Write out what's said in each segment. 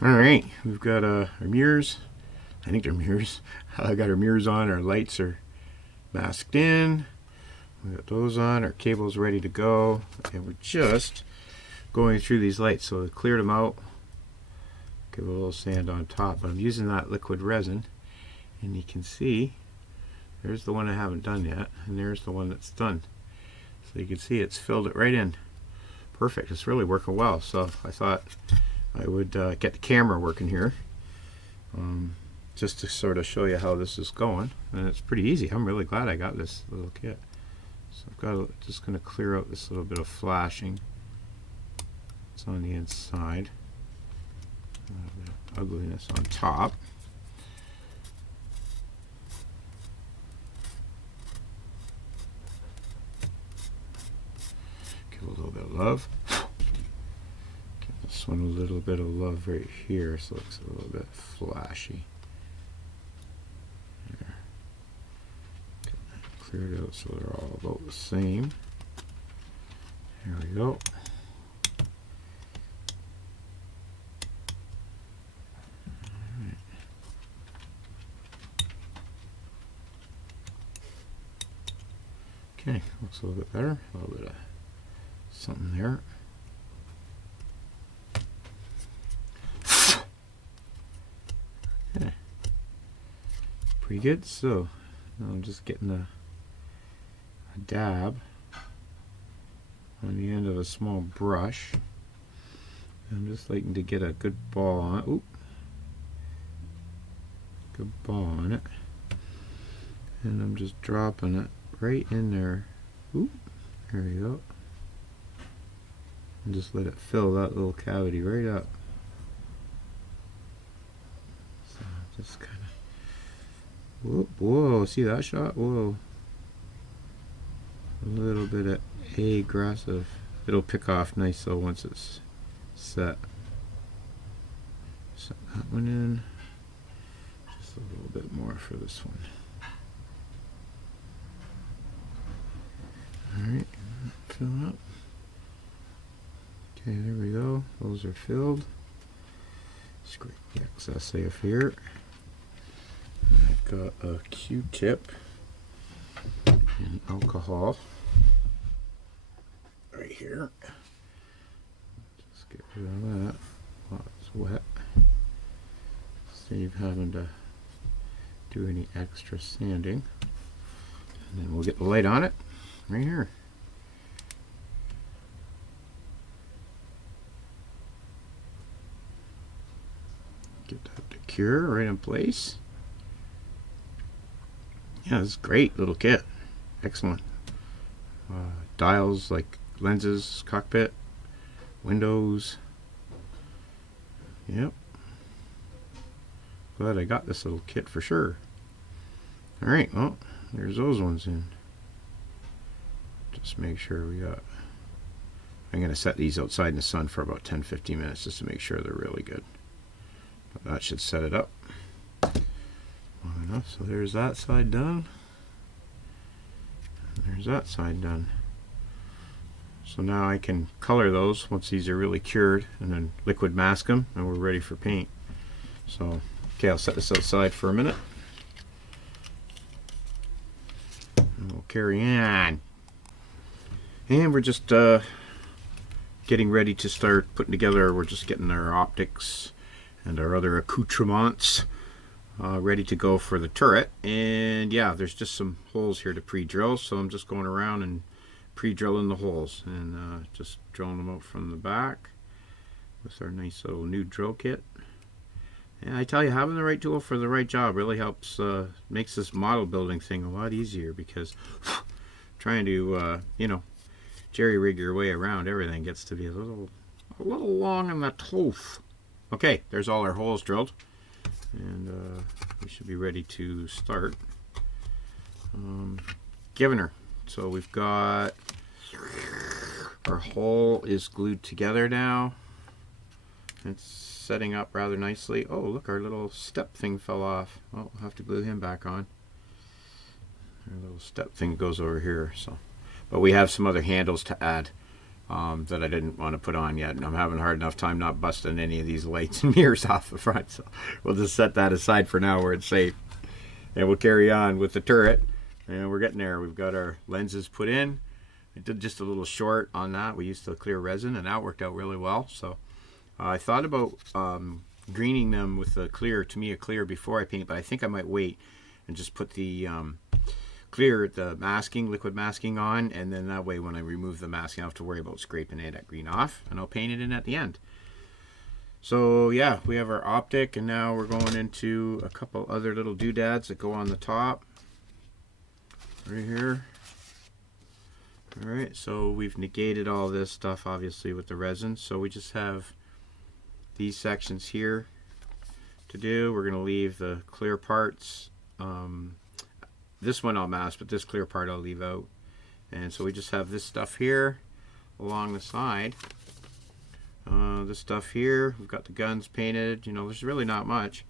Alright, we've got our mirrors. I think they're mirrors. I got our mirrors on, our lights are masked in. We got those on, our cable's ready to go. And we're just going through these lights. So I cleared them out. Give a little sand on top. But I'm using that liquid resin. And you can see, there's the one I haven't done yet. And there's the one that's done. So you can see it's filled it right in. Perfect, it's really working well. So I thought I would get the camera working here, just to sort of show you how this is going. And it's pretty easy. I'm really glad I got this little kit. So I've got just going to clear out this little bit of flashing. It's on the inside. A little bit of ugliness on top. Give a little bit of love. This one a little bit of love right here, so it looks a little bit flashy. There. Clear it out so they're all about the same. There we go. Right. Okay, looks a little bit better. A little bit of something there. Okay. Pretty good. So now I'm just getting a dab on the end of a small brush. I'm just liking to get a good ball on it. Oop. Good ball on it. And I'm just dropping it right in there. Oop. There we go. And just let it fill that little cavity right up. So just kind of, whoa, whoa, see that shot? Whoa. A little bit of aggressive. It'll pick off nice though once it's set. Set that one in. Just a little bit more for this one. Alright, fill up. Okay, there we go. Those are filled. Scrape the excess off here. I've got a Q-tip and alcohol right here. Just get rid of that while it's wet. Save having to do any extra sanding. And then we'll get the light on it right here. Get that to cure right in place. Yeah, this is a great little kit. Excellent. Dials like lenses, cockpit, windows. Yep. Glad I got this little kit for sure. Alright, well, there's those ones in. Just make sure we got. I'm going to set these outside in the sun for about 10-15 minutes just to make sure they're really good. But that should set it up long enough. So there's that side done. And there's that side done. So now I can color those once these are really cured and then liquid mask them and we're ready for paint. So, okay, I'll set this outside for a minute. And we'll carry on. And we're just getting ready to start putting together, we're just getting our optics and our other accoutrements ready to go for the turret. And yeah, there's just some holes here to pre-drill, so I'm just going around and pre-drilling the holes and just drilling them out from the back with our nice little new drill kit. And I tell you, having the right tool for the right job really helps, makes this model building thing a lot easier, because trying to you know, jerry rig your way around everything gets to be a little long in the tooth. Okay, there's all our holes drilled, and we should be ready to start giving her. So we've got our hole is glued together now. It's setting up rather nicely. Oh, look, our little step thing fell off. Oh, we'll have to glue him back on. Our little step thing goes over here. So, but we have some other handles to add that I didn't want to put on yet, and I'm having a hard enough time not busting any of these lights and mirrors off the front, so we'll just set that aside for now where it's safe, and we'll carry on with the turret. And we're getting there. We've got our lenses put in. I did just a little short on that. We used the clear resin, and that worked out really well. So I thought about greening them with a clear, to me a clear, before I paint, but I think I might wait and just put the clear, the masking, liquid masking on, and then that way when I remove the masking I don't have to worry about scraping any of that green off, and I'll paint it in at the end. So yeah, we have our optic, and now we're going into a couple other little doodads that go on the top right here. Alright, so we've negated all this stuff obviously with the resin, so we just have these sections here to do. We're going to leave the clear parts. This one I'll mask, but this clear part I'll leave out. And so we just have this stuff here along the side. This stuff here, we've got the guns painted. You know, there's really not much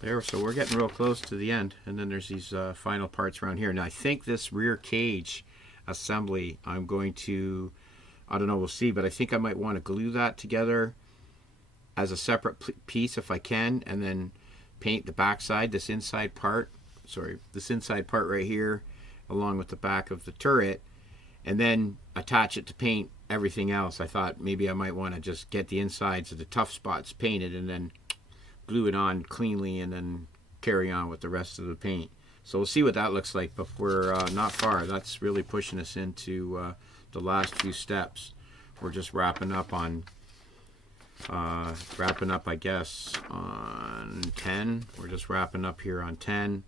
there, so we're getting real close to the end. And then there's these final parts around here. Now I think this rear cage assembly, I'm going to, I don't know, we'll see, but I think I might want to glue that together as a separate piece if I can, and then paint the back side, this inside part right here along with the back of the turret, and then attach it to paint everything else. I thought maybe I might want to just get the insides of the tough spots painted and then glue it on cleanly and then carry on with the rest of the paint. So we'll see what that looks like, but we're not far. That's really pushing us into the last few steps. We're just wrapping up on I guess on 10. We're just wrapping up here on 10.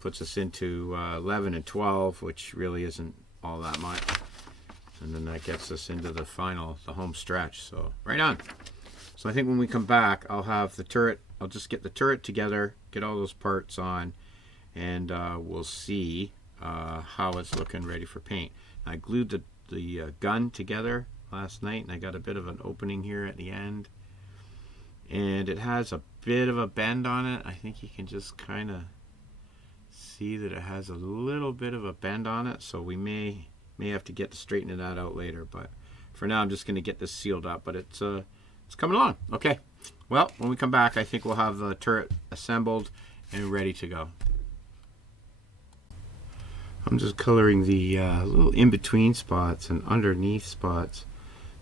Puts us into 11 and 12, which really isn't all that much, and then that gets us into the home stretch. So right on. So I think when we come back, I'll have the turret, I'll just get the turret together, get all those parts on, and we'll see how it's looking ready for paint. I glued the gun together last night, and I got a bit of an opening here at the end, and it has a bit of a bend on it. I think you can just kind of see that it has a little bit of a bend on it, so we may have to get to straightening that out later, but for now I'm just going to get this sealed up. But it's coming along. Okay, well, when we come back I think we'll have the turret assembled and ready to go. I'm just coloring the little in-between spots and underneath spots.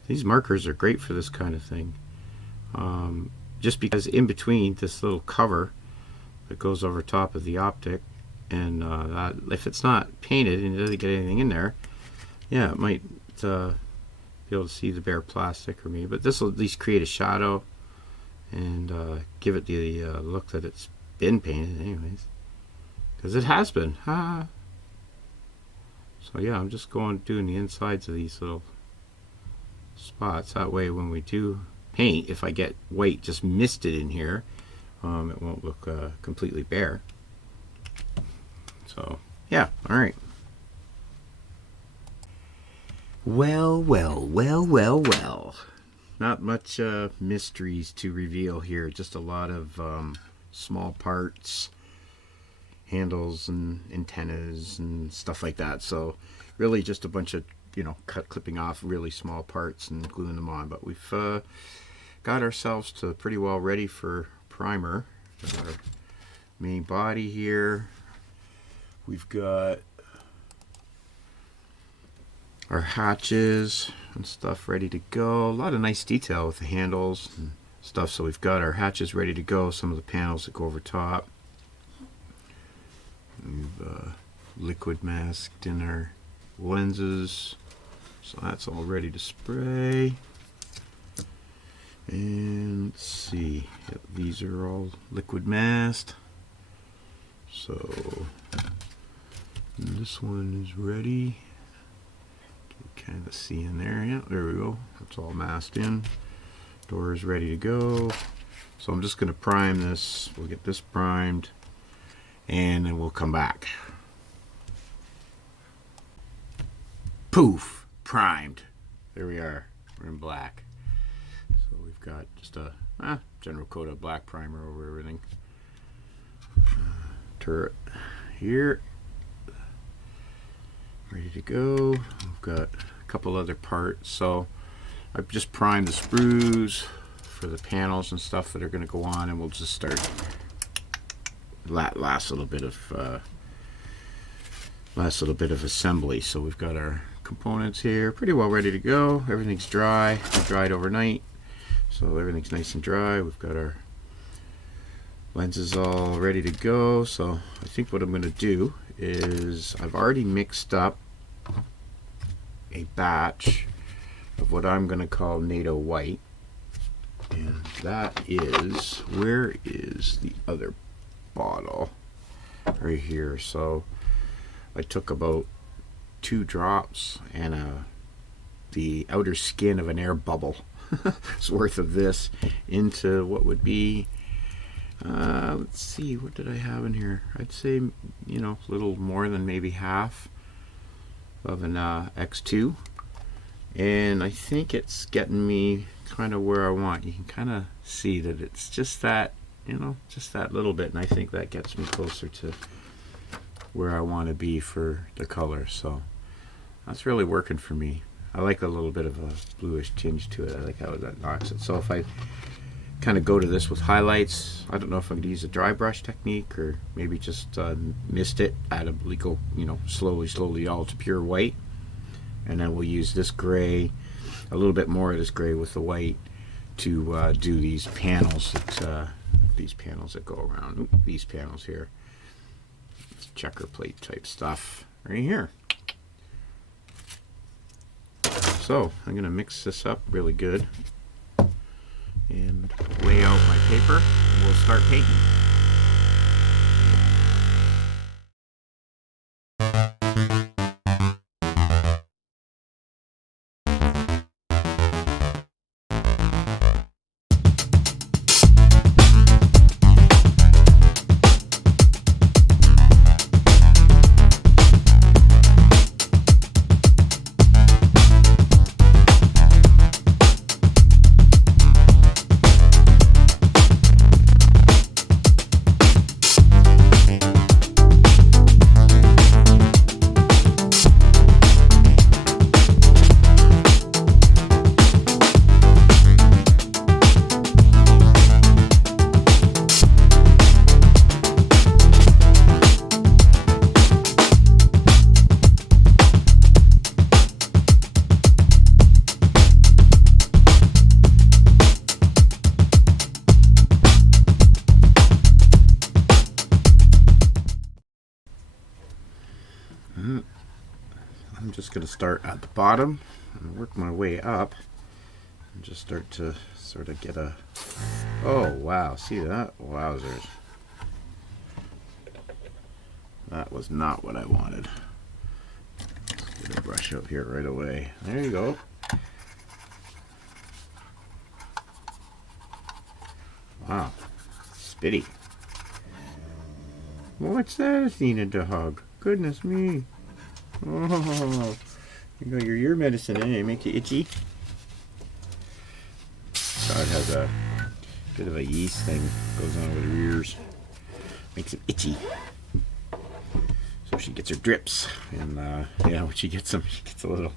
These markers are great for this kind of thing, just because in between this little cover that goes over top of the optic, and that, if it's not painted and it doesn't get anything in there, yeah, it might be able to see the bare plastic or me, but this will at least create a shadow and give it the look that it's been painted anyways, because it has been. So yeah, I'm just doing the insides of these little spots, that way when we do paint, if I get white just misted in here, it won't look completely bare. So yeah, all right. Well, not much mysteries to reveal here, just a lot of small parts, handles and antennas and stuff like that. So really just a bunch of, clipping off really small parts and gluing them on. But we've got ourselves to pretty well ready for primer. Got our main body here. We've got our hatches and stuff ready to go. A lot of nice detail with the handles and stuff. So we've got our hatches ready to go. Some of the panels that go over top. We've liquid masked in our lenses, so that's all ready to spray. And let's see, yep, these are all liquid masked. So this one is ready. Kind of see in there. Yeah, there we go. That's all masked in. Door is ready to go. So I'm just going to prime this. We'll get this primed, and then we'll come back. Poof! Primed. There we are. We're in black. So we've got just a general coat of black primer over everything. Turret here. Ready to go. We've got a couple other parts. So I've just primed the sprues for the panels and stuff that are going to go on, and we'll just start that last little bit of assembly. So we've got our components here pretty well ready to go. Everything's dry. I dried overnight, so everything's nice and dry. We've got our lenses all ready to go. So I think what I'm going to do is I've already mixed up a batch of what I'm going to call NATO white, and that is, where is the other bottle? Right here. So I took about 2 drops and the outer skin of an air bubble worth of this into what would be, let's see, what did I have in here? I'd say, you know, a little more than maybe half of an X2, and I think it's getting me kind of where I want. You can kind of see that it's just that, you know, just that little bit, and I think that gets me closer to where I want to be for the color. So that's really working for me. I like a little bit of a bluish tinge to it. I like how that knocks it. So if I kind of go to this with highlights, I don't know if I'm going to use a dry brush technique or maybe just mist it, add a go, you know, slowly all to pure white, and then we'll use this gray, a little bit more of this gray with the white to do these panels that go around. Oop, these panels here. It's checker plate type stuff right here. So I'm going to mix this up really good and lay out my paper, and we'll start painting. I'm just going to start at the bottom and work my way up and just start to sort of get a, oh wow, see that? Wowzers. That was not what I wanted. Let's get a brush out here right away. There you go. Wow, spitty. What's that, Athena dog? Goodness me. Oh, you got your ear medicine in it, make you itchy. Dog has a bit of a yeast thing goes on with her ears, makes it itchy. So she gets her drips, and yeah, when she gets them, she gets a little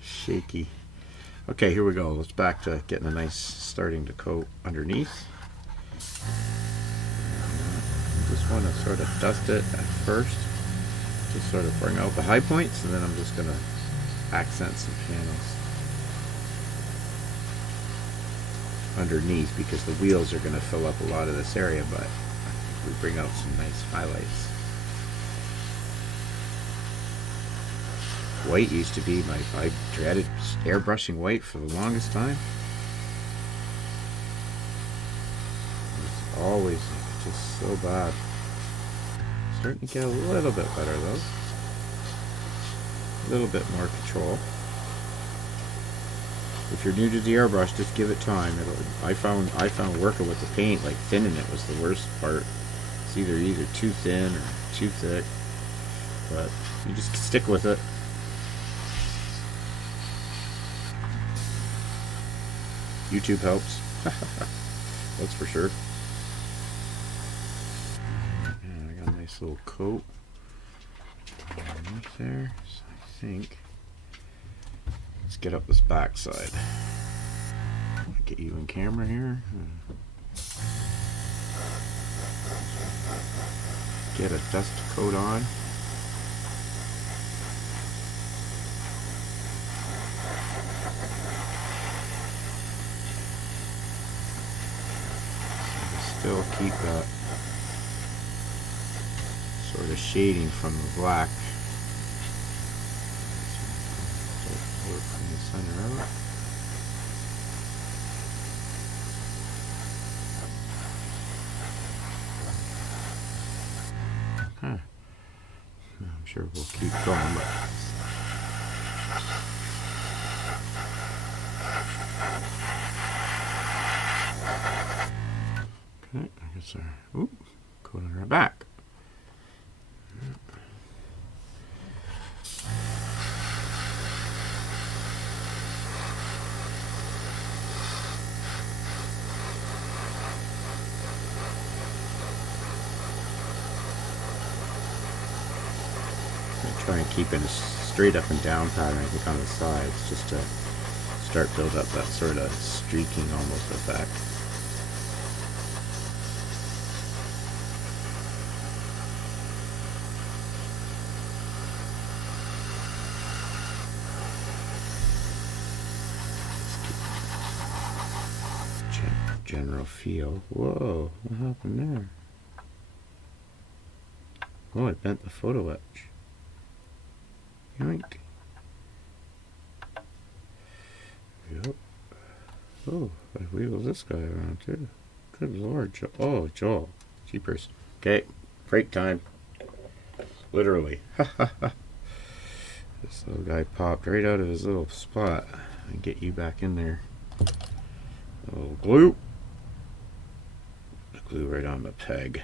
shaky. Okay, here we go. Let's back to getting a nice starting to coat underneath. Just want to sort of dust it at first, just sort of bring out the high points, and then I'm just going to accent some panels underneath because the wheels are going to fill up a lot of this area, but we bring out some nice highlights. White used to be I dreaded airbrushing white for the longest time. It's always just so bad. Starting to get a little bit better though. A little bit more control. If you're new to the airbrush, just give it time. I found working with the paint, like thinning it was the worst part. It's either too thin or too thick, but you just stick with it. YouTube helps. That's for sure. And I got a nice little coat underneath there. So I think Let's get up this back side. Get you in camera here. Get a dust coat on. Still keep that sort of shading from the black. Work from the center out. Huh. I'm sure we'll keep going, but okay, I guess our coat on our back. Try and keep it a straight up and down pattern, I think, on the sides, just to start build up that sort of streaking almost effect. General feel. Whoa, what happened there? Oh, I bent the photo etch. Yoink. Yep. Oh, I wheel this guy around too. Good lord, Joel. Oh, Joel. Jeepers. Okay, break time. Literally. This little guy popped right out of his little spot. And get you back in there. A little glue. Glue right on the peg,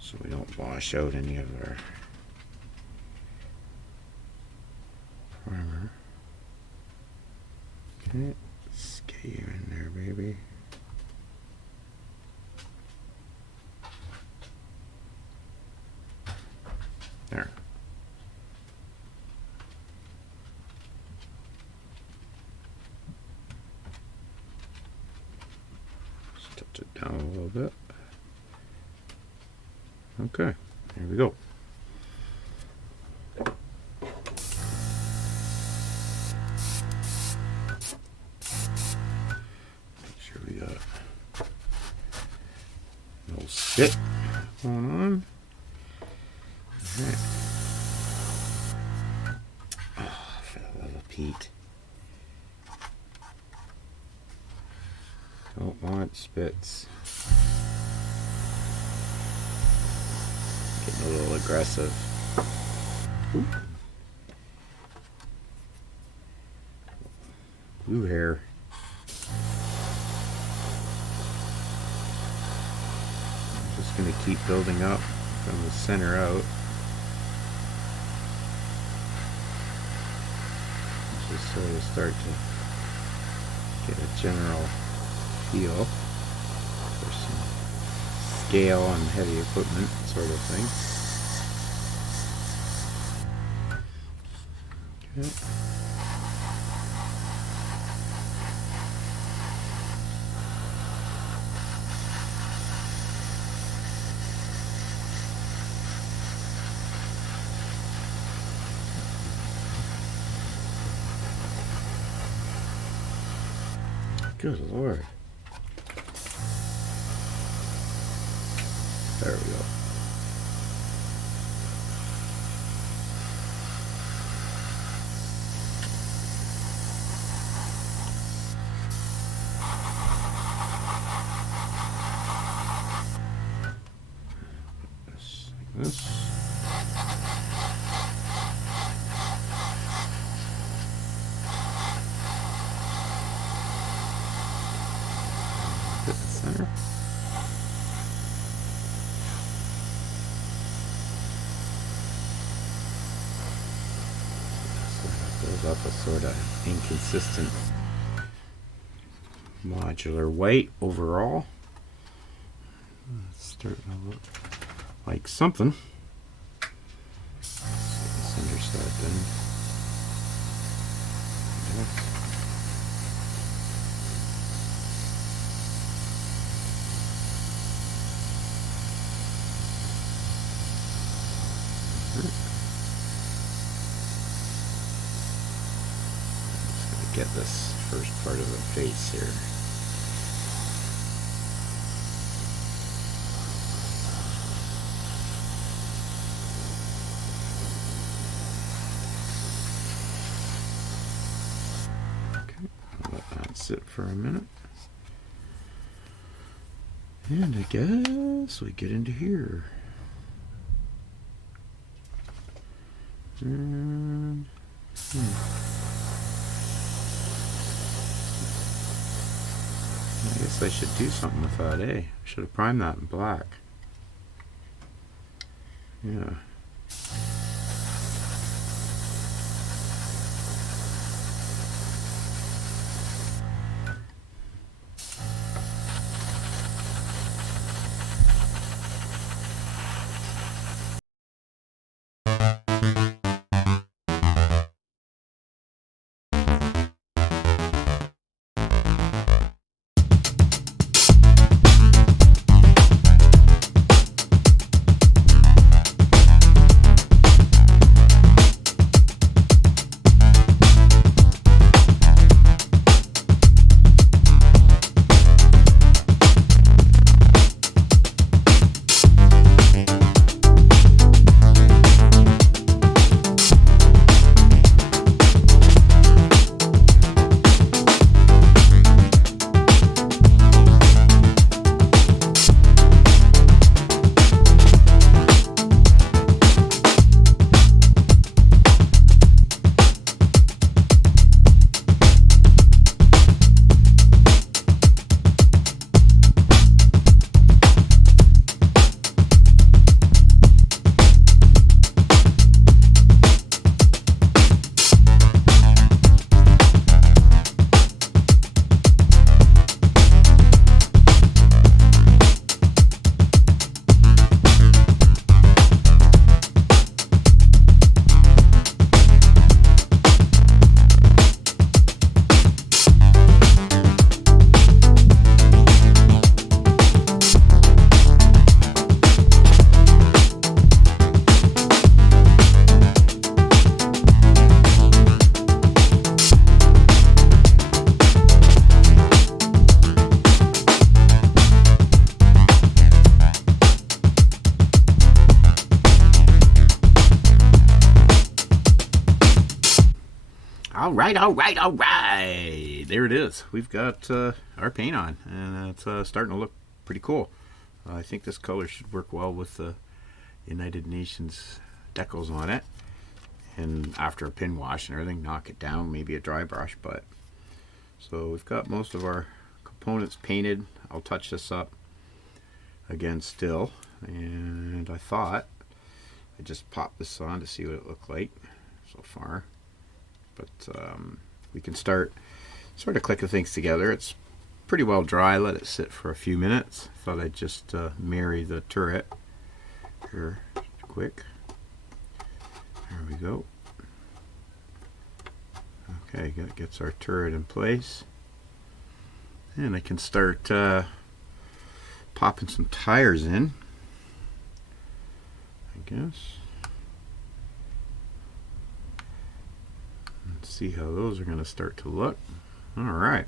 so we don't wash out any of our primer. Okay, let's get you in there, baby. There. Just tilt it down a little bit. Okay, here we go. Make sure we got no spit going on. All right. Oh, for the love of Pete. Don't want spits. Getting a little aggressive. Ooh. Blue hair. I'm just going to keep building up from the center out. Just sort of start to get a general feel for some scale on heavy equipment sort of thing. Okay. Good Lord. There we go. Just like this. Hit the center. Build up a sort of inconsistent modular white overall. It's starting to look like something. Let's get the center start then. Get this first part of the face here. Okay, I'll let that sit for a minute. And I guess we get into here. And, I guess I should do something with that, eh? I should have primed that in black. Yeah. All right. There it is. We've got our paint on, and it's starting to look pretty cool. I think this color should work well with the United Nations decals on it. And after a pin wash and everything, knock it down, maybe a dry brush. But so we've got most of our components painted. I'll touch this up again still, and I thought I'd just pop this on to see what it looked like so far. But we can start sort of clicking things together. It's pretty well dry. Let it sit for a few minutes. Thought I'd just marry the turret here quick. There we go. Okay, that gets our turret in place. And I can start popping some tires in, I guess. Let's see how those are going to start to look. All right.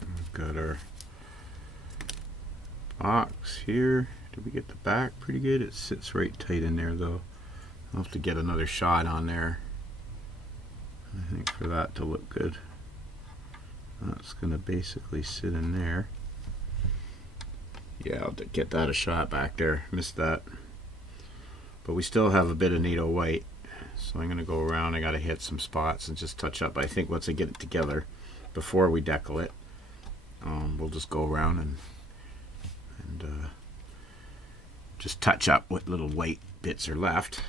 We've got our box here. Did we get the back pretty good? It sits right tight in there though. I'll have to get another shot on there, I think, for that to look good. That's going to basically sit in there. Yeah, I'll get that a shot back there. Missed that. But we still have a bit of NATO white. So I'm going to go around. I got to hit some spots and just touch up. I think once I get it together, before we decal it, we'll just go around and just touch up what little white bits are left.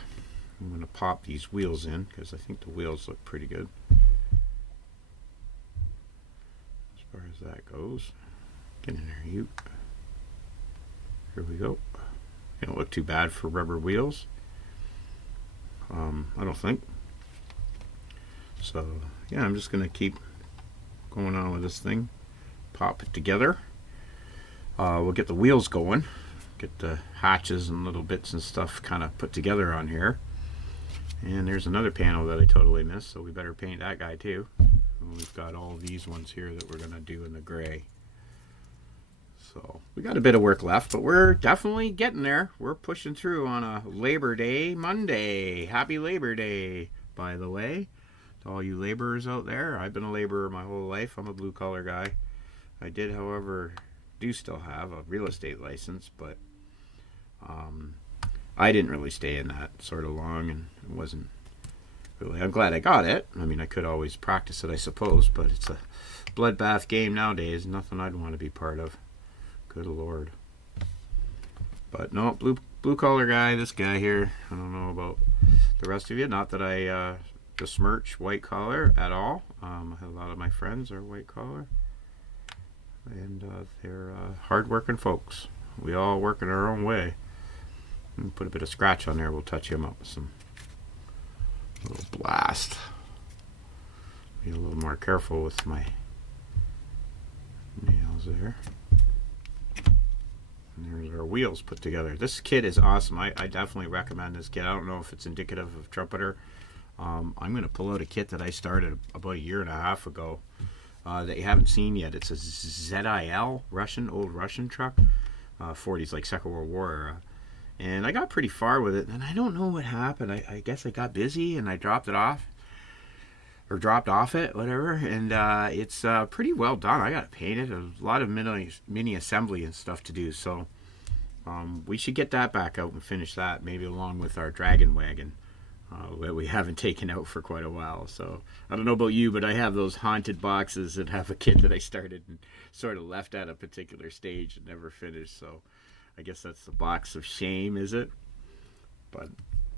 I'm going to pop these wheels in because I think the wheels look pretty good as far as that goes. Get in there, you. Here we go. They don't look too bad for rubber wheels. I don't think. So yeah, I'm just gonna keep going on with this thing. Pop it together. We'll get the wheels going, get the hatches and little bits and stuff kind of put together on here. And there's another panel that I totally missed, so we better paint that guy too. And we've got all these ones here that we're gonna do in the gray. So we got a bit of work left, but we're definitely getting there. We're pushing through on a Labor Day Monday. Happy Labor Day, by the way, to all you laborers out there. I've been a laborer my whole life. I'm a blue collar guy. I did, however, do still have a real estate license, but I didn't really stay in that sort of long, and it wasn't really. I'm glad I got it. I mean, I could always practice it, I suppose, but it's a bloodbath game nowadays. Nothing I'd want to be part of. Good Lord. But no, blue collar guy, this guy here. I don't know about the rest of you. Not that I besmirch white collar at all. A lot of my friends are white collar. And they're hard-working folks. We all work in our own way. Put a bit of scratch on there. We'll touch him up with some little blast. Be a little more careful with my nails there. And there's our wheels put together. This kit is awesome. I definitely recommend this kit. I don't know if it's indicative of Trumpeter. I'm going to pull out a kit that I started about a year and a half ago that you haven't seen yet. It's a ZIL, old Russian truck. 40s, like Second World War era. And I got pretty far with it, and I don't know what happened. I guess I got busy and I dropped it off. Or dropped off it, whatever, and it's pretty well done. I got it painted. A lot of mini assembly and stuff to do, so we should get that back out and finish that, maybe along with our Dragon Wagon that we haven't taken out for quite a while. So I don't know about you, but I have those haunted boxes that have a kit that I started and sort of left at a particular stage and never finished. So I guess that's the box of shame, is it? But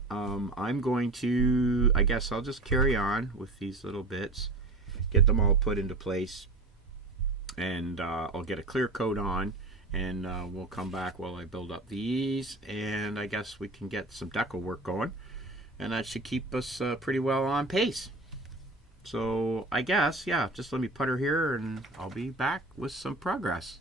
I'm going to, I guess I'll just carry on with these little bits, get them all put into place, and I'll get a clear coat on, and we'll come back while I build up these, and I guess we can get some deco work going, and that should keep us pretty well on pace. So I guess, yeah, just let me putter here, and I'll be back with some progress.